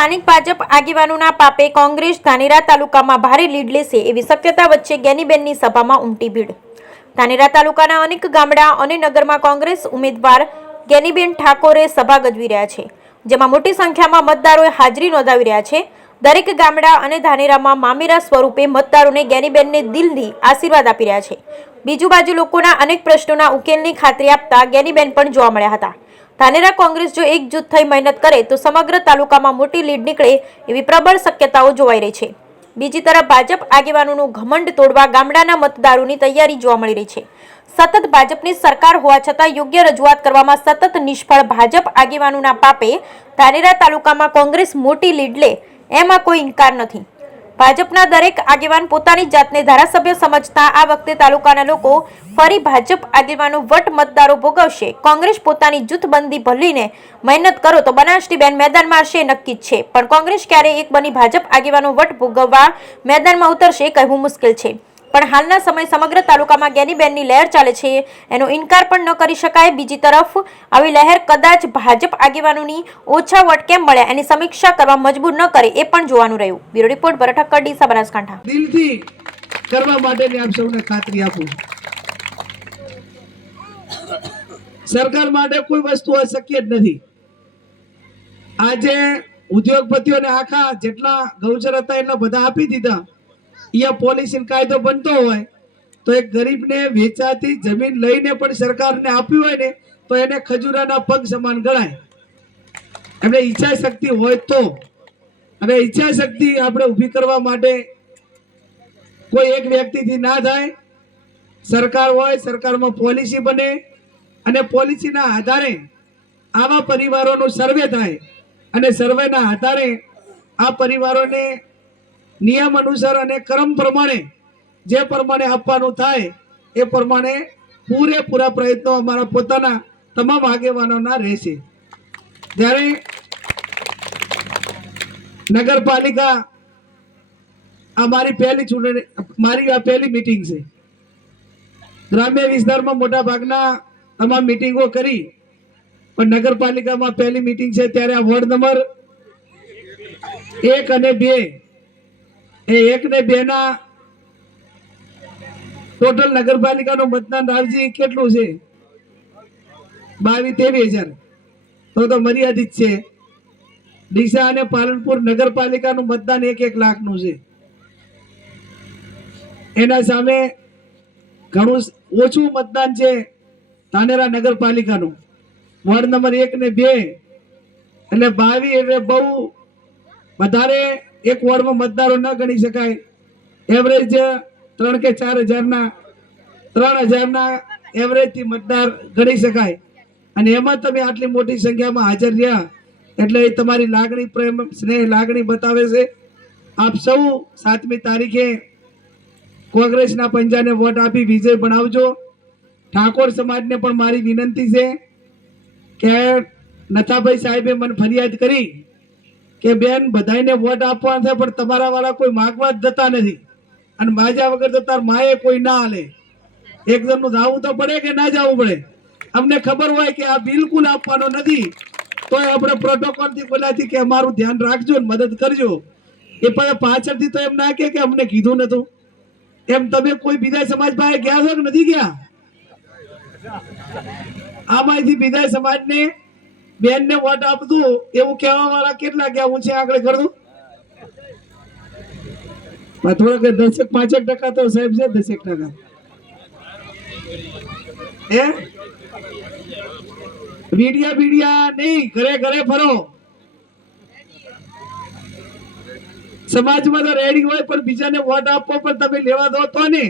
સ્થાનિક ભાજપ આગેવાનોના પાપે કોંગ્રેસ ધાનેરા તાલુકામાં ભારે લીડ લેશે એવી શક્યતા વચ્ચે જ્ઞાનીબેનની સભામાં ઉમટી ભીડ। ધાનેરા તાલુકાના અનેક ગામડા અને નગરમાં કોંગ્રેસ ઉમેદવાર જ્ઞાનીબેન ઠાકોરે સભા ગજવી રહ્યા છે, જેમાં મોટી સંખ્યામાં મતદારોએ હાજરી નોંધાવી રહ્યા છે। દરેક ગામડા અને ધાનેરામાં મામેરા સ્વરૂપે મતદારોને જ્ઞાનીબેનને દિલથી આશીર્વાદ આપી રહ્યા છે। બીજી બાજુ લોકોના અનેક પ્રશ્નોના ઉકેલની ખાતરી આપતા જ્ઞાનીબેન પણ જોવા મળ્યા હતા। ધાનેરા કોંગ્રેસ જો એકજૂથ થઈ મહેનત કરે તો સમગ્ર તાલુકામાં મોટી લીડ નીકળે એવી પ્રબળ શક્યતાઓ જોવાઈ રહી છે। બીજી તરફ ભાજપ આગેવાનોનું ઘમંડ તોડવા ગામડાના મતદારોની તૈયારી જોવા મળી રહી છે। સતત ભાજપની સરકાર હોવા છતાં યોગ્ય રજૂઆત કરવામાં સતત નિષ્ફળ ભાજપ આગેવાનોના પાપે ધાનેરા તાલુકામાં કોંગ્રેસ મોટી લીડ લે એમાં કોઈ ઇનકાર નથી। ભાજપના દરેક આગેવાન પોતાની જાતને ધારાસભ્ય સમજતા આ વખતે તાલુકાના લોકો ફરી ભાજપ આગેવાનો વટ મતદારો ભોગવશે। કોંગ્રેસ પોતાની જૂથબંધી ભલીને મહેનત કરો તો બનાસડીબેન મેદાનમાં આવશે નક્કી જ છે, પણ કોંગ્રેસ ક્યારે એક બની ભાજપ આગેવાનો વટ ભોગવવા મેદાનમાં ઉતરશે કહેવું મુશ્કેલ છે। પણ હાલના સમય સમગ્ર તાલુકામાં જ્ઞાનીબેનની લહેર ચાલે છે એનો ઇનકાર પણ ન કરી શકાય। બીજી તરફ આવી લહેર કદાચ ભાજપ આગેવાનોની ઓછા વટ કેમ મળ્યા એની સમીક્ષા કરવા મજબૂર ન કરે એ પણ જોવાનું રહ્યું। બ્યુરો રિપોર્ટ ભરત ઠક્કર, ડીસા, બનાસકાંઠા। દિલથી કરવા માટેની આપ સૌને ખાતરી આપું, સરકાર માટે કોઈ વસ્તુ અશક્ય જ નથી। આજે ઉદ્યોગપતિઓને આખા જેટલા ગૌચર હતા એટલા બધા આપી દીધા। અહીંયા પોલિસી કાયદો બનતો હોય તો એક ગરીબને વેચાતી જમીન લઈને પણ સરકારને આપી હોય ને તો એને ખજૂરાના પગ સમાન ગણાય। એમને ઈચ્છા શક્તિ હોય તો, હવે ઈચ્છા શક્તિ આપણે ઊભી કરવા માટે કોઈ એક વ્યક્તિથી ના થાય। સરકાર હોય, સરકારમાં પોલિસી બને અને પોલિસીના આધારે આવા પરિવારોનો સર્વે થાય અને સર્વેના આધારે આ પરિવારોને નિયમ અનુસાર અને ક્રમ પ્રમાણે જે પ્રમાણે આપવાનું થાય એ પ્રમાણે પૂરેપૂરા પ્રયત્નો અમારા પોતાના તમામ આગેવાનોના રહેશે। જ્યારે નગરપાલિકા મારી પહેલી ચૂંટણી, મારી આ પહેલી મીટિંગ છે। ગ્રામ્ય વિસ્તારમાં મોટા ભાગના તમામ મીટિંગો કરી, પણ નગરપાલિકામાં પહેલી મીટિંગ છે ત્યારે આ વોર્ડ નંબર 1 અને 2 એ 1 ને 2 ના ટોટલ નગરપાલિકાનું મતદાન રાવજી કેટલું છે? 22-23 હજાર, તો મર્યાદિત છે। ડીસા અને પાલનપુર નગરપાલિકાનું મતદાન 1-1 લાખનું છે। એના સામે ઘણું ઓછું મતદાન છે ધાનેરા નગરપાલિકાનું, વોર્ડ નંબર 1 ને 2 એટલે 22 એટલે બહુ વધારે એક વોર્ડમાં મતદારો ન ગણી શકાય। એવરેજ 3 કે 4 હજારના 3000ના એવરેજથી મતદાર ગણી શકાય। અને એમાં તમે આટલી મોટી સંખ્યામાં હાજર રહ્યા એટલે એ તમારી લાગણી, પ્રેમ, સ્નેહ, લાગણી બતાવે છે। આપ સૌ 7મી તારીખે કોંગ્રેસના પંજાને વોટ આપી વિજય બનાવજો। ઠાકોર સમાજને પણ મારી વિનંતી છે કે નથાભાઈ સાહેબે મને ફરિયાદ કરી કે બેન બધાને વોટ આપવા છે પણ તમારા વાળા કોઈ માગવા જ જતા નથી અને માજા વગર તો તાર માએ કોઈ ના હાલે। એક જણનું જાવું તો પડે કે ના જવું પડે? અમને ખબર હોય કે આ બિલકુલ આપવાનો નથી તો આપણે પ્રોટોકોલ થી બોલાથી કે અમારું ધ્યાન રાખજો ને મદદ કરજો। એ પણ પાછળથી તો એમ ના કે અમને કીધું નતું। એમ તમે કોઈ બીજા સમાજ પાસે ગયા છો કે નથી ગયા? આમાંથી બીજા સમાજને બેનને વોટ આપતું એવું કહેવા વાળા કેટલા ગયા? હું છે આગળ કર દઉં થોડાક 10-5% તો સાહેબ છે, 10% એ વીડિયા નહીં, ઘરે ઘરે ફરો। સમાજમાં તો રેડી હોય પણ બીજાને વોટ આપવો પણ તમે લેવા દો તો ને।